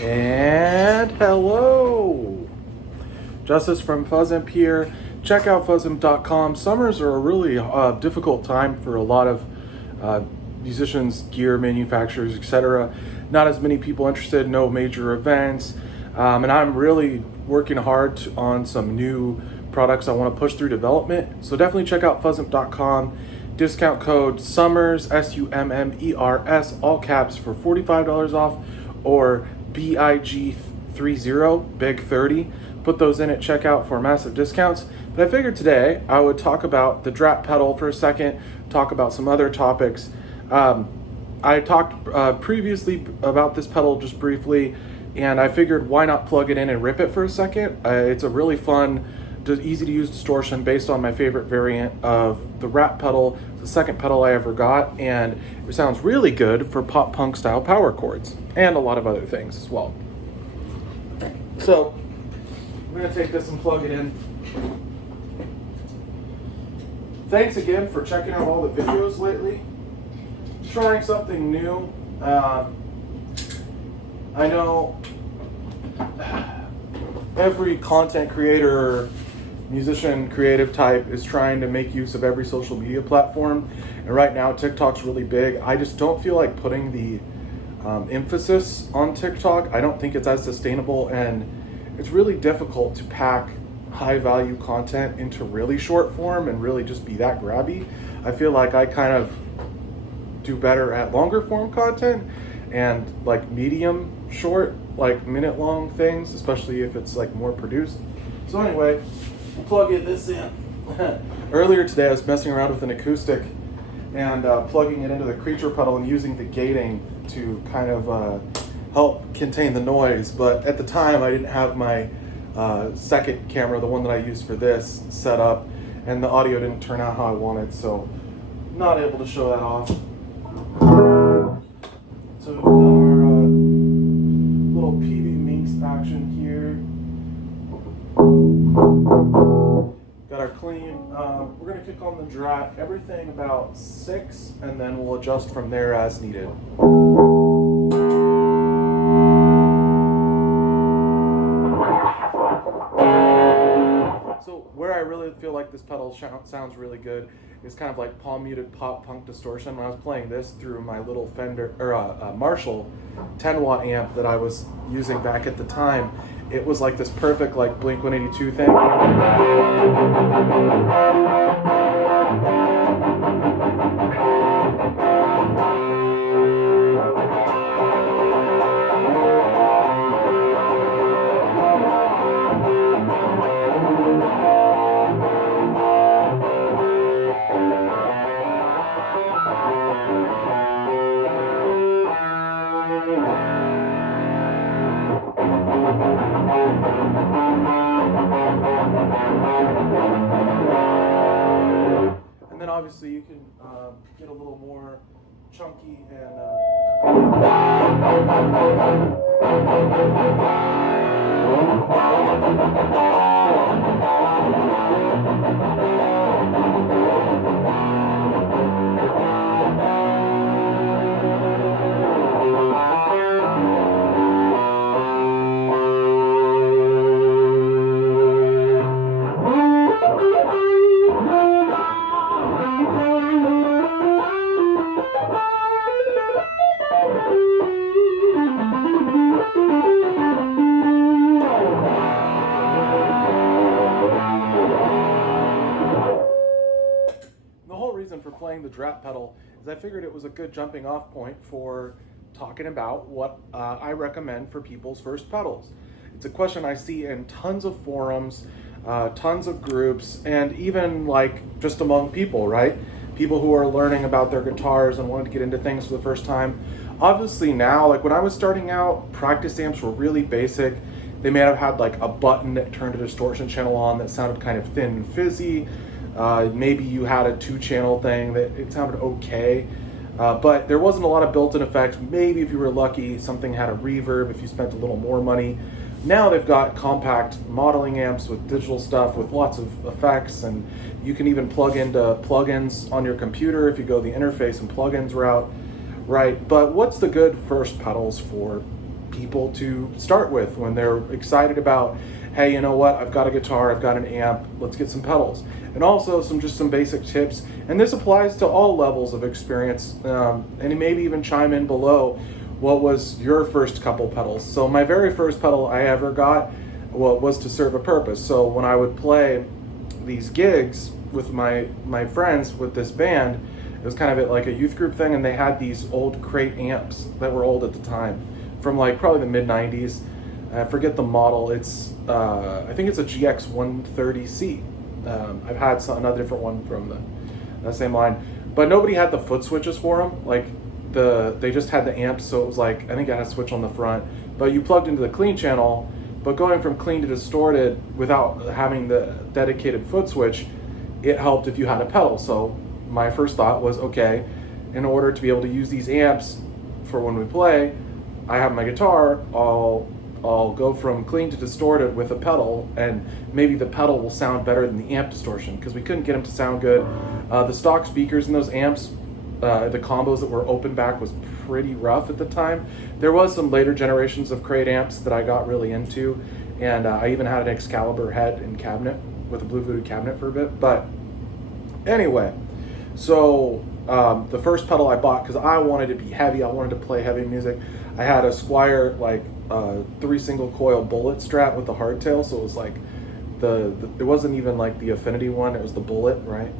And hello! Justice from Fuzzimp here. Check out fuzzimp.com. Summers are a really difficult time for a lot of musicians, gear manufacturers, etc. Not as many people interested, no major events. And I'm really working hard on some new products I want to push through development. So definitely check out fuzzimp.com. Discount code SUMMERS, SUMMERS, all caps for $45 off, or BIG30, Big 30. Put those in at checkout for massive discounts. But I figured today I would talk about the Drat pedal for a second, talk about some other topics. I talked previously about this pedal just briefly, and I figured why not plug it in and rip it for a second. It's a really fun, easy to use distortion based on my favorite variant of the Rat pedal. It's the second pedal I ever got, and it sounds really good for pop punk style power chords and a lot of other things as well. So I'm going to take this and plug it in. Thanks again for checking out all the videos lately. Trying something new. I know every content creator, musician, creative type is trying to make use of every social media platform, and right now TikTok's really big. I just don't feel like putting the emphasis on TikTok. I don't think it's as sustainable, and it's really difficult to pack high value content into really short form and really just be that grabby. I feel like I kind of do better at longer form content and like medium short, like minute long things, especially if it's like more produced. So anyway, we'll plug this in. Earlier today I was messing around with an acoustic and plugging it into the Creature pedal and using the gating to kind of help contain the noise, but at the time I didn't have my second camera, the one that I used for this, set up, and the audio didn't turn out how I wanted, so not able to show that off. So we've got our little PV Minx action here. Got our clean. We're going to kick on the Drat, everything about 6, and then we'll adjust from there as needed. So where I really feel like this pedal sounds really good is kind of like palm muted pop punk distortion. When I was playing this through my little Fender or Marshall 10 watt amp that I was using back at the time, it was like this perfect like Blink 182 thing. And then obviously you can get a little more chunky for playing the Drat pedal is I figured it was a good jumping off point for talking about what I recommend for people's first pedals. It's a question I see in tons of forums, tons of groups, and even like just among people, right? People who are learning about their guitars and wanting to get into things for the first time. Obviously now, like when I was starting out, practice amps were really basic. They may have had like a button that turned a distortion channel on that sounded kind of thin and fizzy. Maybe you had a 2-channel thing that it sounded okay, but there wasn't a lot of built-in effects. Maybe if you were lucky, something had a reverb if you spent a little more money. Now they've got compact modeling amps with digital stuff with lots of effects, and you can even plug into plugins on your computer if you go the interface and plugins route, right? But what's the good first pedals for people to start with when they're excited about, hey, you know what, I've got a guitar, I've got an amp, let's get some pedals. And also some basic tips, and this applies to all levels of experience, and maybe even chime in below what was your first couple pedals. So my very first pedal I ever got, well, was to serve a purpose. So when I would play these gigs with my friends with this band, it was kind of like a youth group thing, and they had these old crate amps that were old at the time, from like probably the mid 90s. I forget the model. It's I think it's a GX 130C. I've had another different one from that same line, but nobody had the foot switches for them. Like they just had the amps, so it was like, I think it had a switch on the front, but you plugged into the clean channel. But going from clean to distorted without having the dedicated foot switch, it helped if you had a pedal. So my first thought was, okay, in order to be able to use these amps for when we play, I have my guitar, I'll go from clean to distorted with a pedal, and maybe the pedal will sound better than the amp distortion, because we couldn't get them to sound good. The stock speakers in those amps, the combos that were open back was pretty rough at the time. There was some later generations of crate amps that I got really into, and I even had an Excalibur head and cabinet with a Blue Voodoo cabinet for a bit. But anyway, so the first pedal I bought, because I wanted to be heavy, I wanted to play heavy music, I had a Squier 3 single coil bullet strat with the hardtail, so it was like it wasn't even like the Affinity one, it was the bullet, right?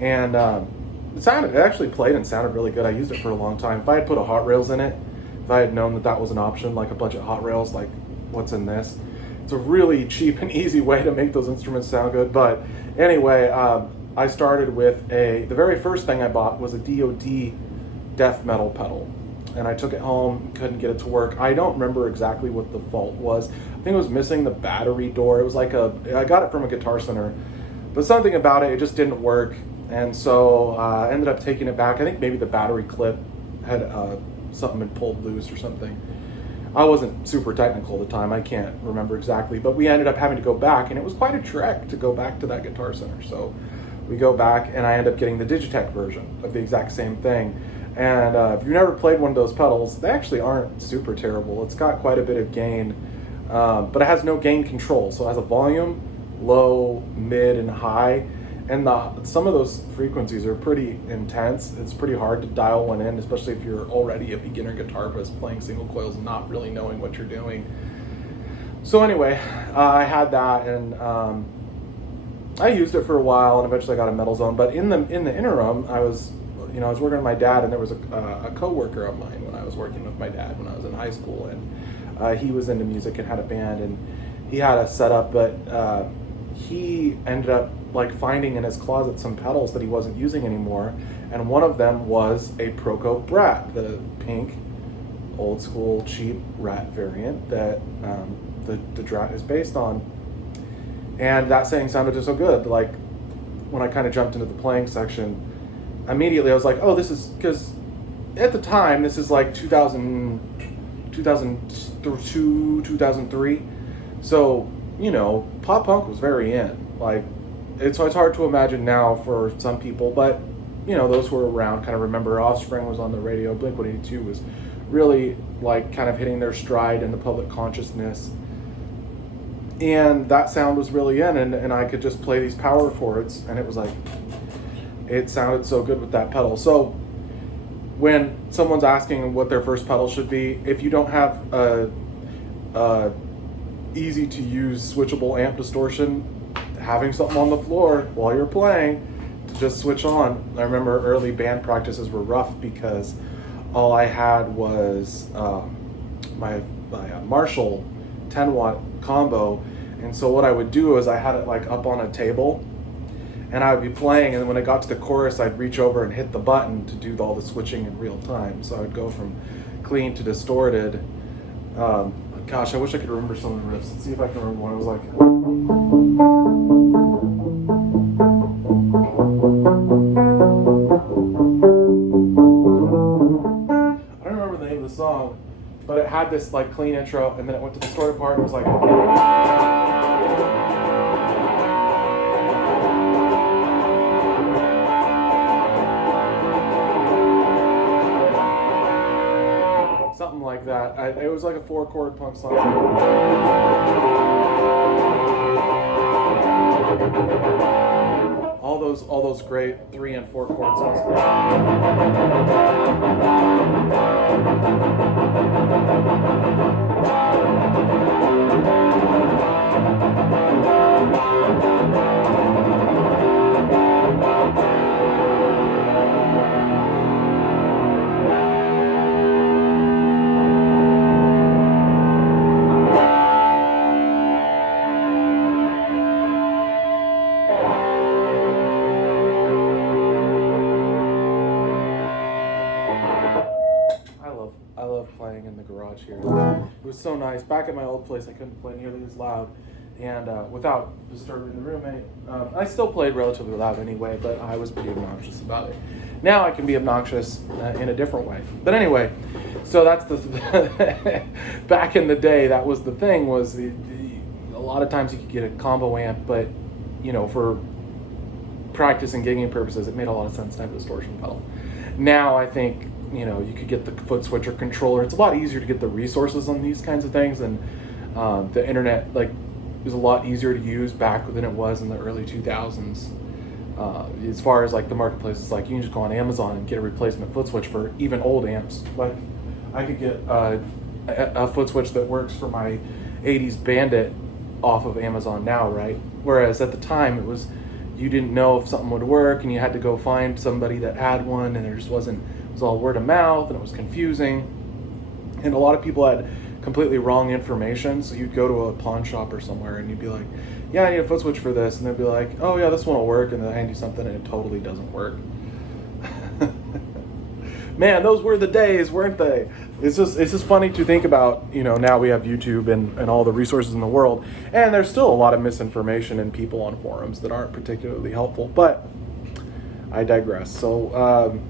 And it actually played and sounded really good. I used it for a long time. If I had put a Hot Rails in it, if I had known that was an option, like a budget Hot Rails, like what's in this, it's a really cheap and easy way to make those instruments sound good. But anyway, I started with the very first thing I bought was a DoD death metal pedal, and I took it home, couldn't get it to work. I don't remember exactly what the fault was. I think it was missing the battery door. It was like I got it from a Guitar Center, but something about it just didn't work. And so I ended up taking it back. I think maybe the battery clip had something been pulled loose or something. I wasn't super technical at the time. I can't remember exactly. But we ended up having to go back, and it was quite a trek to go back to that Guitar Center. So we go back, and I end up getting the Digitech version of the exact same thing. And if you've never played one of those pedals, they actually aren't super terrible. It's got quite a bit of gain, but it has no gain control. So it has a volume, low, mid, and high. And some of those frequencies are pretty intense. It's pretty hard to dial one in, especially if you're already a beginner guitarist playing single coils and not really knowing what you're doing. So anyway, I had that, and I used it for a while, and eventually I got a Metal Zone. But in the interim, I was working with my dad, and there was a coworker of mine when I was working with my dad when I was in high school, and he was into music and had a band, and he had a setup, but he ended up finding in his closet some pedals that he wasn't using anymore, and one of them was a Proco Brat, the pink, old school, cheap Rat variant that the Drat is based on. And that thing sounded just so good. Like when I kind of jumped into the playing section, immediately I was like, oh, this is, because at the time, this is like 2002, 2003, so pop punk was very in. So it's hard to imagine now for some people, but those who were around kind of remember. Offspring was on the radio. Blink-182 was really kind of hitting their stride in the public consciousness, and that sound was really in, and I could just play these power chords, and it sounded so good with that pedal. So when someone's asking what their first pedal should be, if you don't have a easy to use switchable amp distortion, having something on the floor while you're playing to just switch on. I remember early band practices were rough because all I had was my Marshall 10-watt combo, and so what I would do is I had it up on a table, and I would be playing, and then when I got to the chorus, I'd reach over and hit the button to do all the switching in real time. So I would go from clean to distorted. Gosh, I wish I could remember some of the riffs. Let's see if I can remember what it was like. I don't remember the name of the song, but it had this clean intro, and then it went to the distorted part, and it was like... something like that. It was like a 4-chord punk song. All those great 3 and 4 chord songs. I love playing in the garage here. It was so nice. Back at my old place, I couldn't play nearly as loud and without disturbing the roommate. I still played relatively loud anyway, but I was pretty obnoxious about it. Now I can be obnoxious in a different way. But anyway, so that's the back in the day, that was the thing, was a lot of times you could get a combo amp, but for practice and gigging purposes, it made a lot of sense to have a distortion pedal. Now I think you could get the foot switcher controller. It's a lot easier to get the resources on these kinds of things, and the internet is a lot easier to use back than it was in the early 2000s. As far as the marketplace, it's you can just go on Amazon and get a replacement foot switch for even old amps. I could get a foot switch that works for my 80s Bandit off of Amazon now, right? Whereas at the time it was, you didn't know if something would work, and you had to go find somebody that had one, and there just wasn't. It was all word of mouth, and it was confusing, and a lot of people had completely wrong information. So you'd go to a pawn shop or somewhere and you'd be like, yeah, I need a foot switch for this, and they'd be like, oh yeah, this one will work, and they'll hand you something and it totally doesn't work. Man, those were the days, weren't they? It's just funny to think about. Now we have YouTube and all the resources in the world, and there's still a lot of misinformation and people on forums that aren't particularly helpful, but I digress. So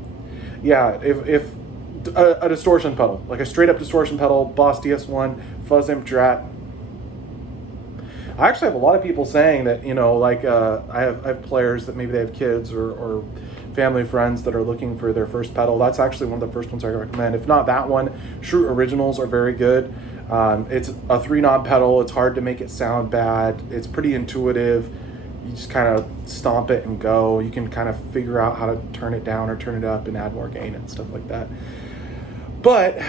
yeah, if a distortion pedal, like a straight up distortion pedal, Boss DS1, Fuzzimp Drat. I actually have a lot of people saying that, I have players that maybe they have kids or family friends that are looking for their first pedal. That's actually one of the first ones I recommend. If not that one, Shroot Originals are very good. It's a 3-knob pedal. It's hard to make it sound bad. It's pretty intuitive. You just kind of stomp it and go. You can kind of figure out how to turn it down or turn it up and add more gain and stuff like that. But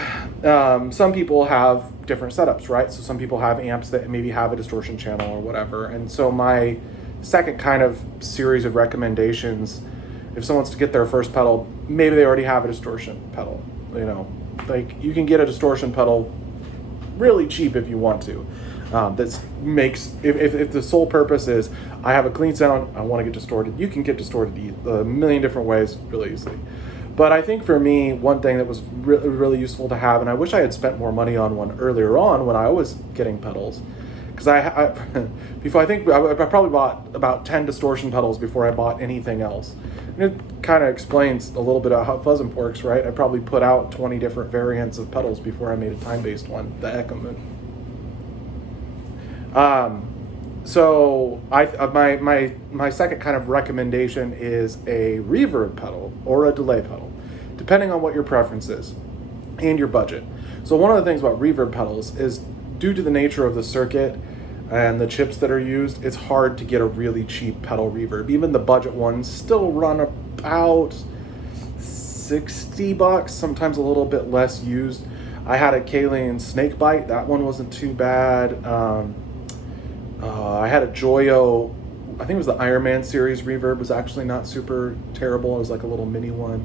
some people have different setups, right? So some people have amps that maybe have a distortion channel or whatever. And so my second kind of series of recommendations, if someone wants to get their first pedal, maybe they already have a distortion pedal. You can get a distortion pedal really cheap if you want to. That makes, if the sole purpose is, I have a clean sound, I want to get distorted, you can get distorted a million different ways really easily. But I think for me, one thing that was really useful to have, and I wish I had spent more money on one earlier on when I was getting pedals, because I probably bought about 10 distortion pedals before I bought anything else. And it kind of explains a little bit about how Fuzzimp works, right? I probably put out 20 different variants of pedals before I made a time-based one, the Echo. So my second kind of recommendation is a reverb pedal or a delay pedal, depending on what your preference is and your budget. So one of the things about reverb pedals is, due to the nature of the circuit and the chips that are used, it's hard to get a really cheap pedal reverb. Even the budget ones still run about $60, sometimes a little bit less used. I had a Kaylane Snakebite. That one wasn't too bad. I had a Joyo, I think it was the Iron Man series reverb, was actually not super terrible. It was like a little mini one.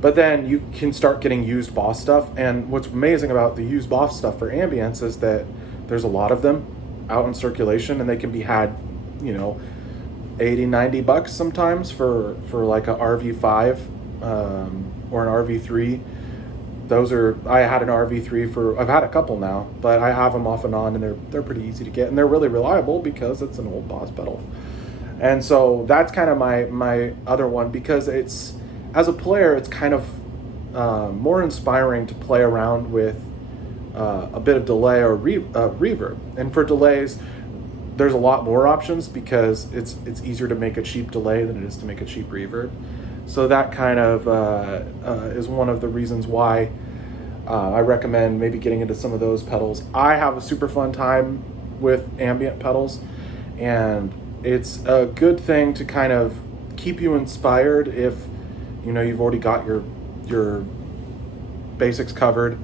But then you can start getting used Boss stuff. And what's amazing about the used Boss stuff for ambience is that there's a lot of them out in circulation, and they can be had, $80, $90 sometimes for like a RV5 or an RV3. I had an RV3 I've had a couple now, but I have them off and on, and they're pretty easy to get, and they're really reliable because it's an old Boss pedal. And so that's kind of my other one, because it's, as a player, it's kind of more inspiring to play around with a bit of delay or reverb. And for delays, there's a lot more options because it's easier to make a cheap delay than it is to make a cheap reverb. So that kind of is one of the reasons why I recommend maybe getting into some of those pedals. I have a super fun time with ambient pedals, and it's a good thing to kind of keep you inspired if you've already got your basics covered.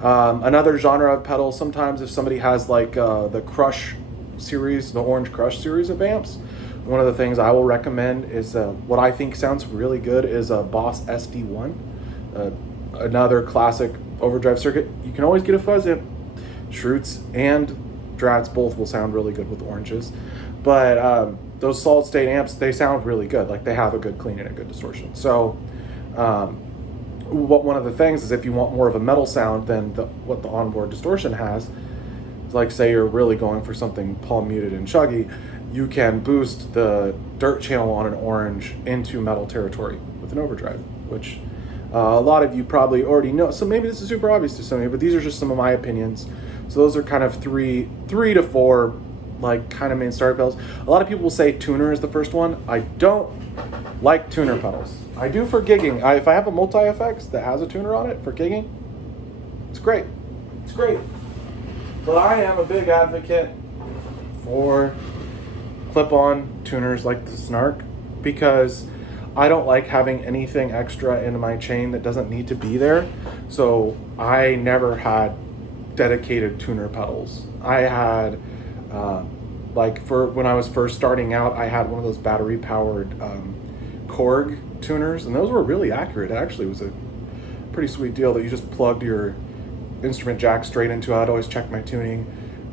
Another genre of pedals, sometimes if somebody has like the Crush series, the Orange Crush series of amps, one of the things I will recommend is what I think sounds really good is a Boss SD1, another classic overdrive circuit. You can always get a fuzz amp. Schrutes and Drats both will sound really good with oranges, but those solid state amps, they sound really good. Like, they have a good clean and a good distortion. So one of the things is, if you want more of a metal sound than what the onboard distortion has, like say you're really going for something palm muted and chuggy, you can boost the dirt channel on an orange into metal territory with an overdrive, which a lot of you probably already know. So maybe this is super obvious to some of you, but these are just some of my opinions. So those are kind of three to four like kind of main starter pedals. A lot of people will say tuner is the first one. I don't like tuner pedals. I do for gigging. If I have a multi-effects that has a tuner on it for gigging, it's great. It's great. But I am a big advocate for clip-on tuners like the Snark, because I don't like having anything extra in my chain that doesn't need to be there. So I never had dedicated tuner pedals. I had, for when I was first starting out, I had one of those battery-powered Korg tuners, and those were really accurate. It actually was a pretty sweet deal that you just plugged your instrument jack straight into. I'd always check my tuning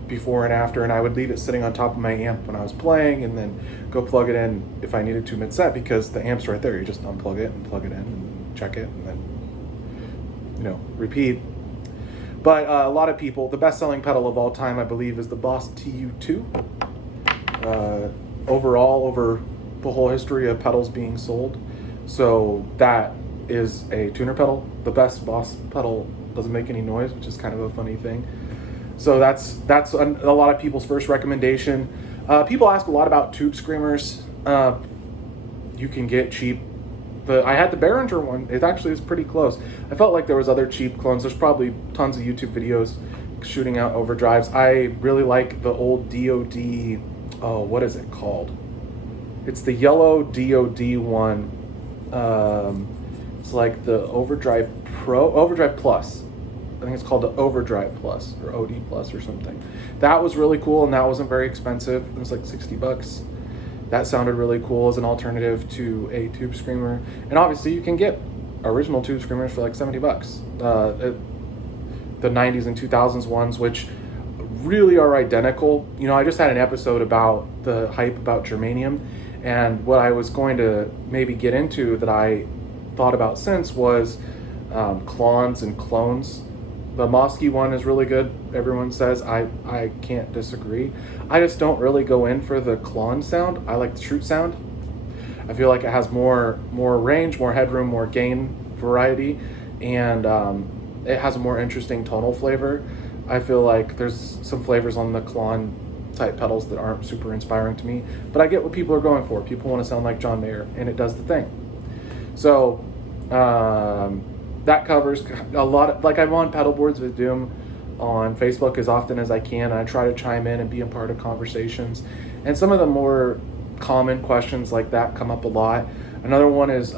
before and after, and I would leave it sitting on top of my amp when I was playing, and then go plug it in if I needed to mid-set, because the amp's right there. You just unplug it and plug it in and check it, and then repeat. But a lot of people, the best-selling pedal of all time, I believe, is the Boss TU2. Overall, over the whole history of pedals being sold. So that is a tuner pedal. The best Boss pedal doesn't make any noise, which is kind of a funny thing. So that's a lot of people's first recommendation. People ask a lot about tube screamers. You can get cheap. I had the Behringer one. It actually is pretty close. I felt like there was other cheap clones. There's probably tons of YouTube videos shooting out overdrives. I really like the old DoD. Oh, what is it called? It's the yellow DoD one. It's like the Overdrive Plus. I think it's called the Overdrive Plus or OD Plus or something. That was really cool, and that wasn't very expensive. It was like $60. That sounded really cool as an alternative to a tube screamer. And obviously you can get original tube screamers for like $70. The 90s and 2000s ones, which really are identical. I just had an episode about the hype about germanium, and what I was going to maybe get into that I thought about since was clones and clones. The Mosky one is really good, everyone says. I can't disagree. I just don't really go in for the clone sound. I like the Schrute sound. I feel like it has more range, more headroom, more gain variety, and it has a more interesting tonal flavor. I feel like there's some flavors on the clone type pedals that aren't super inspiring to me, but I get what people are going for. People want to sound like John Mayer, and it does the thing. So that covers a lot of, like, I'm on Pedal Boards with Doom on Facebook as often as I can. I try to chime in and be a part of conversations, and some of the more common questions like that come up a lot. Another one is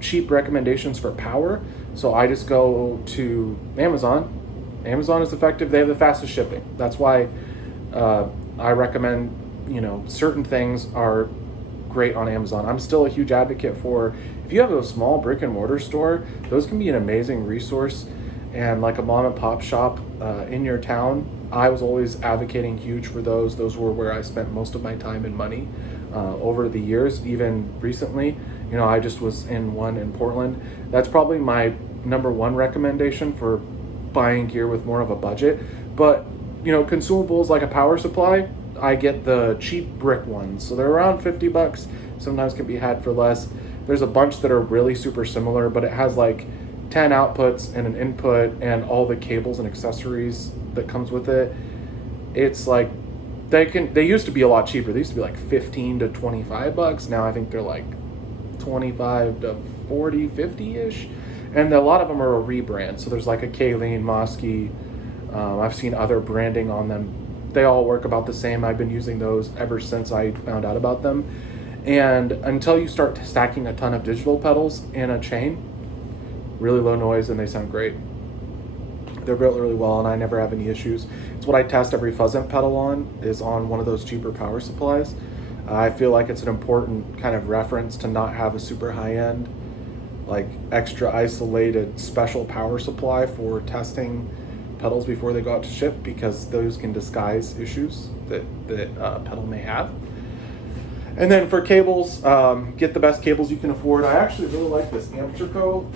cheap recommendations for power. So I just go to Amazon. Amazon is effective. They have the fastest shipping. That's why I recommend, certain things are great on Amazon. I'm still a huge advocate for, if you have a small brick and mortar store, those can be an amazing resource. And like a mom and pop shop in your town, I was always advocating huge for those. Those were where I spent most of my time and money over the years. Even recently, I just was in one in Portland. That's probably my number one recommendation for buying gear with more of a budget. But consumables like a power supply, I get the cheap brick ones. So they're around $50. Sometimes can be had for less. There's a bunch that are really super similar, but it has like 10 outputs and an input and all the cables and accessories that comes with it. It's like they used to be a lot cheaper. They used to be like $15 to $25. Now I think they're like 25 to 40, 50-ish. And a lot of them are a rebrand. So there's like a Kaleen, Mosky. I've seen other branding on them. They all work about the same. I've been using those ever since I found out about them. And until you start stacking a ton of digital pedals in a chain, really low noise, and they sound great. They're built really well, and I never have any issues. It's what I test every Fuzzamp pedal on, is on one of those cheaper power supplies. I feel like it's an important kind of reference to not have a super high-end, like extra isolated special power supply for testing pedals before they go out to ship, because those can disguise issues that pedal may have. And then for cables, get the best cables you can afford. I actually really like this Amterco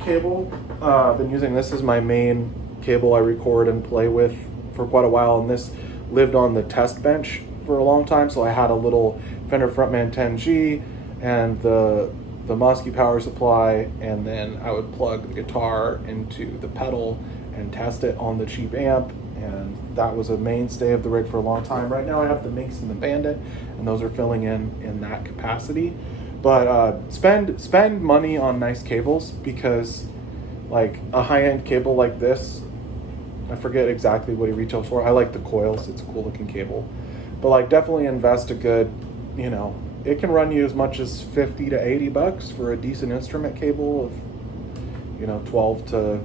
cable. I've been using this as my main cable I record and play with for quite a while, and this lived on the test bench for a long time. So I had a little Fender Frontman 10G and the Mosky power supply, and then I would plug the guitar into the pedal and test it on the cheap amp, and that was a mainstay of the rig for a long time. Right now I have the Minx and the Bandit, and those are filling in that capacity. But spend money on nice cables, because like a high-end cable like this, I forget exactly what he retails for. I like the coils, it's a cool looking cable. But like definitely invest a good, it can run you as much as 50 to 80 bucks for a decent instrument cable of 12 to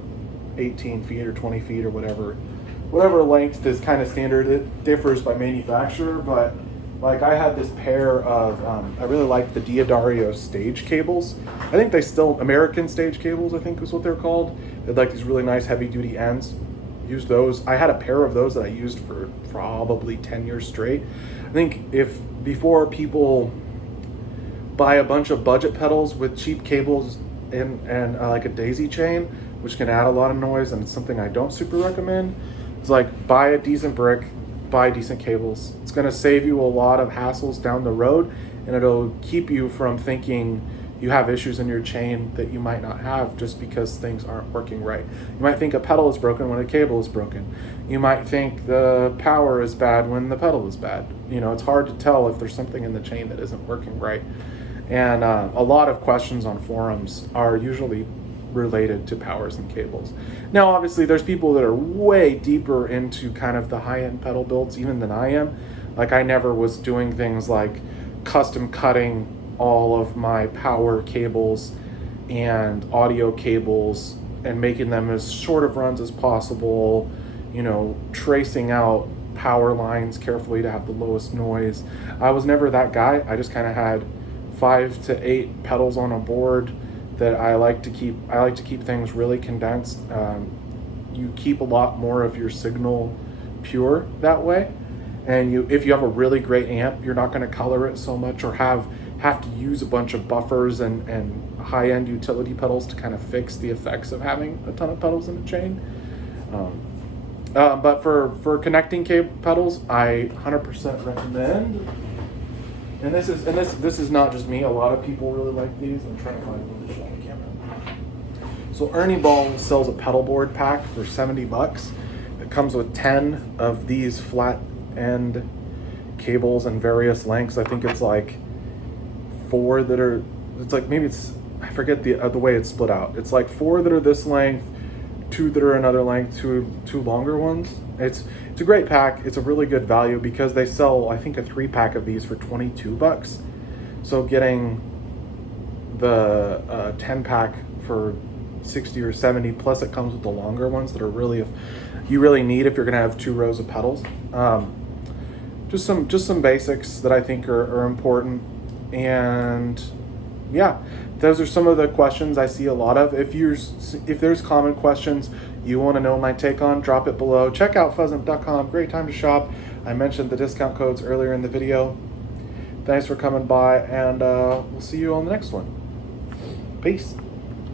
18 feet or 20 feet or whatever length is kind of standard. It differs by manufacturer, but like I had this pair of I really liked the Diodario stage cables. I think they still, American stage cables I think is what they're called. They had like these really nice heavy duty ends. Used those. I had a pair of those that I used for probably 10 years straight. I think if before people buy a bunch of budget pedals with cheap cables and like a daisy chain, which can add a lot of noise, and it's something I don't super recommend. It's like, buy a decent brick, buy decent cables. It's going to save you a lot of hassles down the road, and it'll keep you from thinking you have issues in your chain that you might not have just because things aren't working right. You might think a pedal is broken when a cable is broken. You might think the power is bad when the pedal is bad. It's hard to tell if there's something in the chain that isn't working right. And a lot of questions on forums are usually related to powers and cables. Now, obviously, there's people that are way deeper into kind of the high-end pedal builds even than I am. Like, I never was doing things like custom cutting all of my power cables and audio cables and making them as short of runs as possible, tracing out power lines carefully to have the lowest noise. I was never that guy. I just kind of had 5 to 8 pedals on a board that I like to keep. I like to keep things really condensed. You keep a lot more of your signal pure that way, and if you have a really great amp, you're not going to color it so much or have to use a bunch of buffers and high-end utility pedals to kind of fix the effects of having a ton of pedals in a chain. But for connecting cable pedals, I 100% recommend. And this is not just me. A lot of people really like these. I'm trying to find one to show on the camera. So Ernie Ball sells a pedal board pack for $70. It comes with 10 of these flat end cables in various lengths. I think it's like 4 that are. It's like maybe it's. I forget the way it's split out. It's like 4 that are this length, 2 that are another length, two longer ones. It's a great pack. It's a really good value because they sell, I think, a 3-pack of these for $22. So getting the 10-pack for 60 or 70, plus it comes with the longer ones that are really, you really need if you're gonna have 2 rows of pedals. Just some basics that I think are important. And yeah, those are some of the questions I see a lot of. If there's common questions you want to know my take on, drop it below. Check out fuzzamp.com. Great time to shop. I mentioned the discount codes earlier in the video. Thanks for coming by, and we'll see you on the next one. Peace.